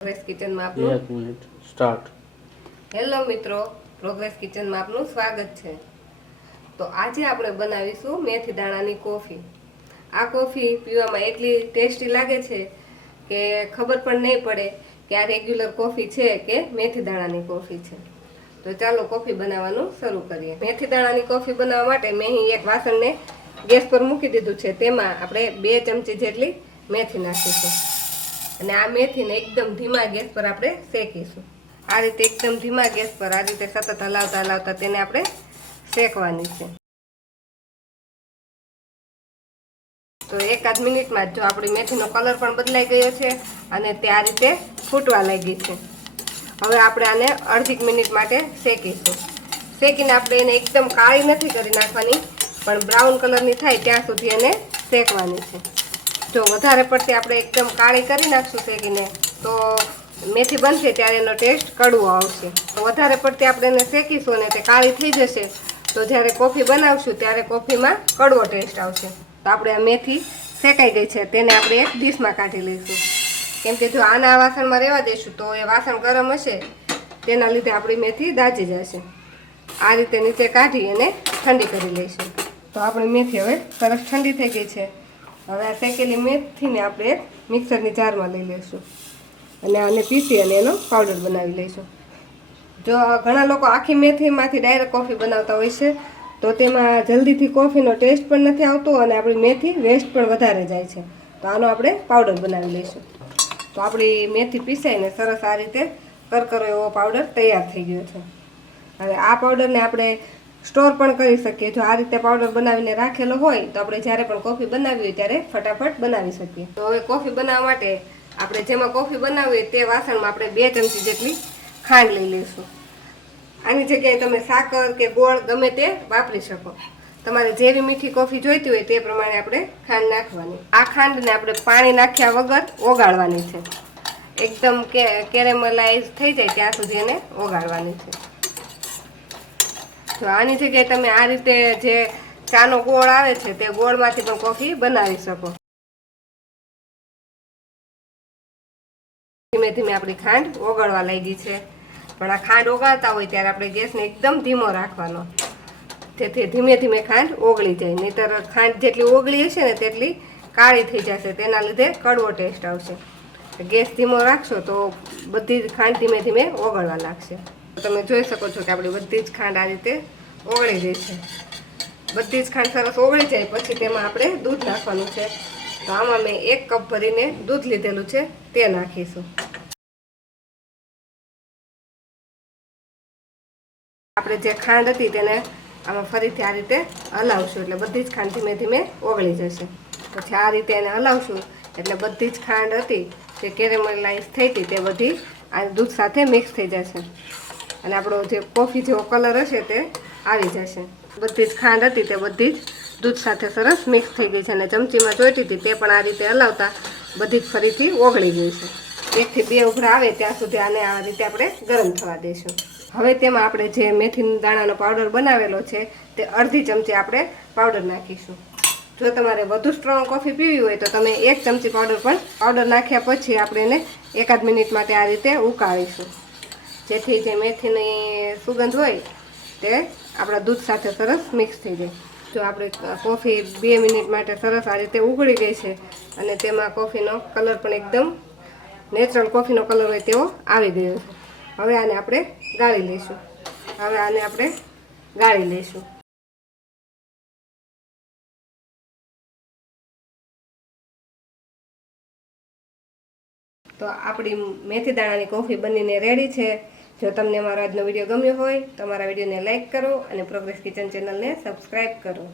Progress કિચનમાં આપનું 1 minute start. Hello મિત્રો, પ્રોગ્રેસ કિચનમાં આપનું સ્વાગત છે. તો આજે આપણે બનાવીશું મેથી દાણાની કોફી. આ કોફી પીવામાં એટલી ટેસ્ટી લાગે છે કે ખબર પણ નહીં પડે કે આ રેગ્યુલર કોફી છે કે મેથી દાણાની કોફી છે. તો ચાલો કોફી બનાવવાનું શરૂ કરીએ. મેથી દાણાની કોફી બનાવવા માટે મેં અહીં એક વાસણને ગેસ પર મૂકી દીધું છે. તેમાં આપણે 2 ચમચી જેટલી મેથી નાખીશું અને આ મેથીને એકદમ ધીમા ગેસ પર આપણે શેકીશું. આ રીતે એકદમ ધીમા ગેસ પર આ રીતે સતત હલાવતા હલાવતા તેને આપણે શેકવાની છે. તો 1 મિનિટમાં જો આપણી મેથીનો કલર પણ બદલાઈ ગયો છે અને તે આ રીતે ફૂટવા લાગી છે. હવે આપણે આને અડધી મિનિટ માટે શેકીશું. શેકીને આપણે એને એકદમ કાળી નથી કરી નાખવાની, પણ બ્રાઉન કલરની થાય ત્યાં સુધી એને શેકવાની છે. જો વધારે પડતી આપણે એકદમ કાળી કરી નાખશું શેકીને તો મેથી બનશે ત્યારે એનો ટેસ્ટ કડવો આવશે. તો વધારે પડતી આપણે એને શેકીશું અને તે કાળી થઈ જશે તો જ્યારે કોફી બનાવશું ત્યારે કોફીમાં કડવો ટેસ્ટ આવશે. તો આપણે આ મેથી શેકાઈ ગઈ છે તેને આપણે એક ડીશમાં કાઢી લઈશું. કેમ કે જો આના વાસણમાં રહેવા દઈશું તો એ વાસણ ગરમ હશે તેના લીધે આપણી મેથી દાજી જશે. આ રીતે નીચે કાઢી અને ઠંડી કરી લઈશું. તો આપણી મેથી હવે સરસ ઠંડી થઈ ગઈ છે. હવે આ શેકેલી મેથીને આપણે એક મિક્સરની જારમાં લઈ લઈશું અને આને પીસી અને એનો પાવડર બનાવી લઈશું. જો ઘણા લોકો આખી મેથીમાંથી ડાયરેક્ટ કોફી બનાવતા હોય છે તો તેમાં જલ્દીથી કોફીનો ટેસ્ટ પણ નથી આવતો અને આપણી મેથી વેસ્ટ પણ વધારે જાય છે. તો આનો આપણે પાવડર બનાવી લઈશું. તો આપણી મેથી પીસાઈને સરસ આ રીતે કરકરો એવો પાવડર તૈયાર થઈ ગયો છે. હવે આ પાવડરને આપણે સ્ટોર પણ કરી શકીએ. જો આ રીતે પાવડર બનાવીને રાખેલો હોય તો આપણે જ્યારે પણ કોફી બનાવવી હોય ત્યારે ફટાફટ બનાવી શકીએ. તો હવે કોફી બનાવવા માટે આપણે જેમાં કોફી બનાવવી તે વાસણમાં આપણે 2 ચમચી જેટલી ખાંડ લઈ લઈશું. આની જગ્યાએ તમે સાકર કે ગોળ ગમે તે વાપરી શકો. તમારે જેવી મીઠી કોફી જોઈતી હોય તે પ્રમાણે આપણે ખાંડ નાખવાની. આ ખાંડને આપણે પાણી નાખ્યા વગર ઓગાળવાની છે. એકદમ કેરેમલાઇઝ થઈ જાય ત્યાં સુધી એને ઓગાળવાની છે. તો આની જગ્યાએ તમે આ રીતે જે ચાનો ગોળ આવે છે તે ગોળમાંથી પણ કોફી બનાવી શકો. ધીમે ધીમે આપણી ખાંડ ઓગળવા લાગી છે, પણ આ ખાંડ ઓગાળતા હોય ત્યારે આપણે ગેસને એકદમ ધીમો રાખવાનો, જેથી ધીમે ધીમે ખાંડ ઓગળી જાય. નહીંતર ખાંડ જેટલી ઓગળી હશે ને તેટલી કાળી થઈ જશે, તેના લીધે કડવો ટેસ્ટ આવશે. ગેસ ધીમો રાખશો તો બધી જ ખાંડ ધીમે ધીમે ઓગળવા લાગશે. તમે જોઈ શકો છો કે આપણી બધી જ ખાંડ આ રીતે ઓગળી ગઈ છે. બધી જ ખાંડ સરસ ઓગળી જાય પછી તેમાં આપણે દૂધ નાખવાનું છે. તો આમાં મેં 1 કપ ભરીને દૂધ લીધેલું છે તે નાખીશું. આપણે જે ખાંડ હતી તેને આમાં ફરીથી આ રીતે હલાવશું એટલે બધી જ ખાંડ ધીમે ધીમે ઓગળી જશે. પછી આ રીતે એને હલાવશું એટલે બધી જ ખાંડ હતી જે કેરેમલાઇઝ થઈ હતી તે બધી આ દૂધ સાથે મિક્સ થઈ જશે અને આપણો જે કોફી જેવો કલર હશે તે આવી જશે. બધી જ ખાંડ હતી તે બધી જ દૂધ સાથે સરસ મિક્સ થઈ ગઈ છે અને ચમચીમાં ચોંટી હતી તે પણ આ રીતે હલાવતા બધી જ ફરીથી ઓગળી ગઈ છે. 1 થી 2 ઉભરા આવે ત્યાં સુધી આને આ રીતે આપણે ગરમ થવા દઈશું. હવે તેમાં આપણે જે મેથી દાણાનો પાવડર બનાવેલો છે તે અડધી ચમચી આપણે પાવડર નાખીશું. જો તમારે વધુ સ્ટ્રોંગ કોફી પીવી હોય તો તમે 1 ચમચી પાવડર નાખ્યા પછી આપણે એને 1 મિનિટ માટે આ રીતે ઉકાળીશું, જેથી જે મેથીની સુગંધ હોય તે આપણા દૂધ સાથે સરસ મિક્સ થઈ જાય. જો આપણે કોફી 2 મિનિટ માટે સરસ આ રીતે ઉકળી ગઈ છે અને તેમાં કોફીનો કલર પણ એકદમ નેચરલ કોફીનો કલર હોય તેવો આવી ગયો છે. હવે આને આપણે ગાળી લઈશું. તો આપણી મેથી દાણાની કોફી બનીને રેડી છે. જો તમને અમારો આજનો વિડીયો ગમ્યો હોય તો અમારા વિડીયોને લાઇક કરો અને પ્રોગ્રેસ કિચન ચેનલને સબસ્ક્રાઈબ કરો.